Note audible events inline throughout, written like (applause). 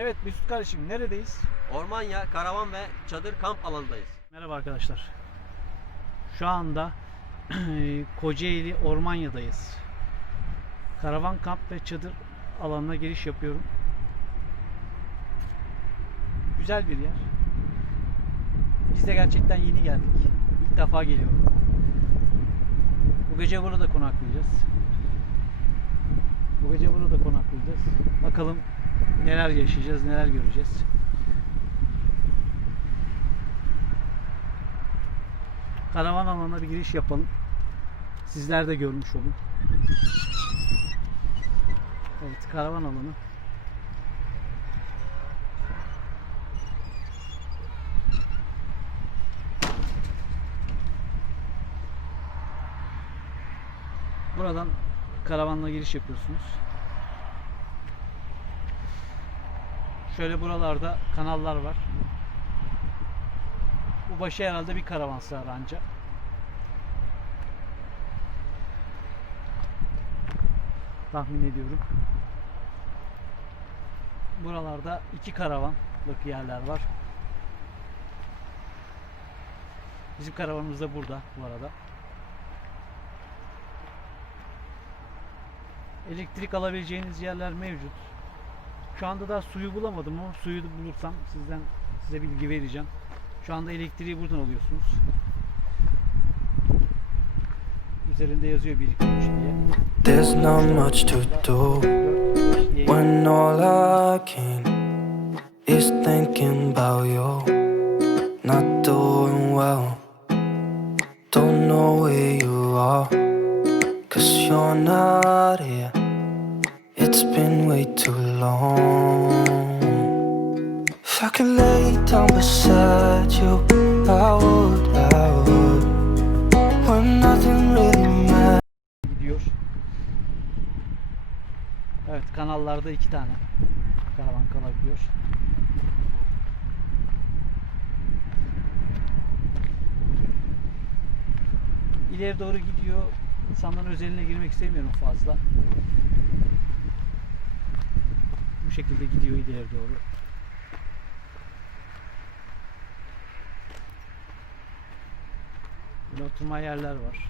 Evet Mesut kardeşim neredeyiz? Ormanya, karavan ve çadır kamp alanındayız. Merhaba arkadaşlar. Şu anda (clears throat) Kocaeli Ormanya'dayız. Karavan kamp ve çadır alanına giriş yapıyorum. Güzel bir yer. Biz de gerçekten yeni geldik. İlk defa geliyorum. Bu gece burada konaklayacağız. Bu gece burada konaklayacağız. Bakalım neler yaşayacağız, neler göreceğiz. Karavan alanına bir giriş yapalım. Sizler de görmüş olun. Evet, karavan alanı. Buradan karavanla giriş yapıyorsunuz. Şöyle buralarda kanallar var. Bu başı herhalde bir karavan sığar anca. Tahmin ediyorum. Buralarda iki karavanlık yerler var. Bizim karavanımız da burada bu arada. Elektrik alabileceğiniz yerler mevcut. Şu anda daha suyu bulamadım ama suyu da bulursam sizden size bilgi vereceğim. Şu anda elektriği buradan alıyorsunuz. Üzerinde yazıyor 1 2 3 diye. There's not much to do when all I can is thinking about you. Not doing well, don't know where you are, cause you're not here. It's been way too long. If I could lay down beside you, I would, I would. When nothing really matters. gidiyor. Evet kanallarda iki tane karavan kalabiliyor. İleri doğru gidiyor. İnsanların özeline girmek istemiyorum fazla. Şekilde gidiyor ileri doğru. Böyle oturma yerler var.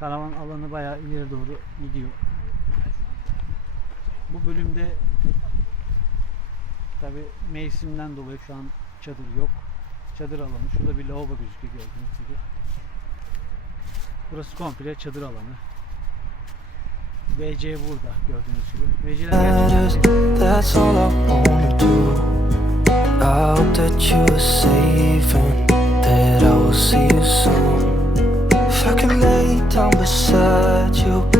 Karavan alanı bayağı ileri doğru gidiyor. Bu bölümde tabi mevsimden dolayı şu an çadır yok. Çadır alanı. Şurada bir lavabo gözüküyor gördüğünüz gibi. Burası komple çadır alanı. VC burada gördüğünüz gibi. VC'ler matters. gerçekten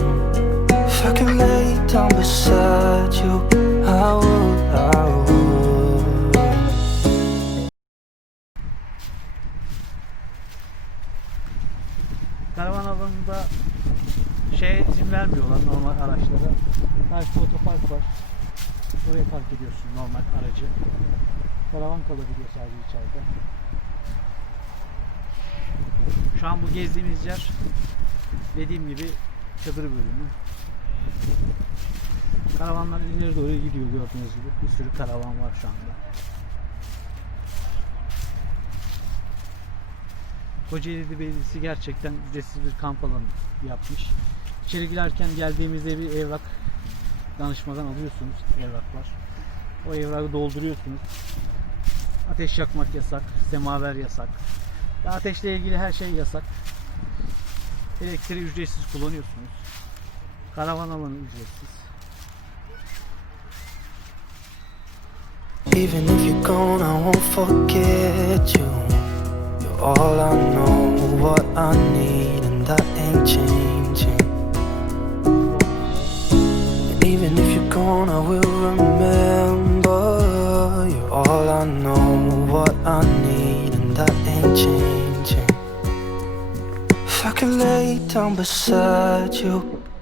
Could lay down beside you, I would, I would. Karavan alanında şey izin vermiyorlar normal araçlara. Karşıda otopark var. Oraya park ediyorsun normal aracı. Karavan kalabiliyor sadece içeride. Şu an bu gezdiğimiz yer dediğim gibi çadır bölümü. Karavanlar ileri doğru gidiyor gördüğünüz gibi. Bir sürü karavan var şu anda. Kocaeli Belediyesi gerçekten ücretsiz bir kamp alanı yapmış. İçeri girerken geldiğimizde bir evrak danışmadan alıyorsunuz evraklar. O evrağı dolduruyorsunuz. Ateş yakmak yasak, semaver yasak. Ateşle ilgili her şey yasak. Elektriği ücretsiz kullanıyorsunuz. Karavan alanı ücretsiz. Even if you're gone, I won't forget you. You're all I know, what I need, and that ain't changing. Even if you're gone, I will remember. You're all I know, what I need, and that ain't changing. If I could lay down beside you,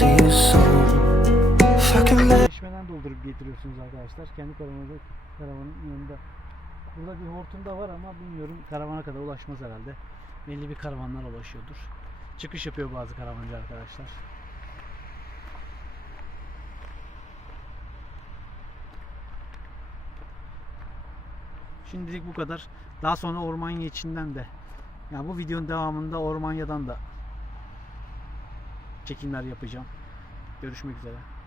Çeşmeden doldurup getiriyorsunuz arkadaşlar. Kendi karavanı karavanın yanında. Burada bir hortum da var ama bilmiyorum karavana kadar ulaşmaz herhalde. Belli bir karavanlar ulaşıyordur. Çıkış yapıyor bazı karavancı arkadaşlar. Şimdilik bu kadar. Daha sonra Ormanya içinden de yani bu videonun devamında Ormanya'dan da çekimler yapacağım. Görüşmek üzere.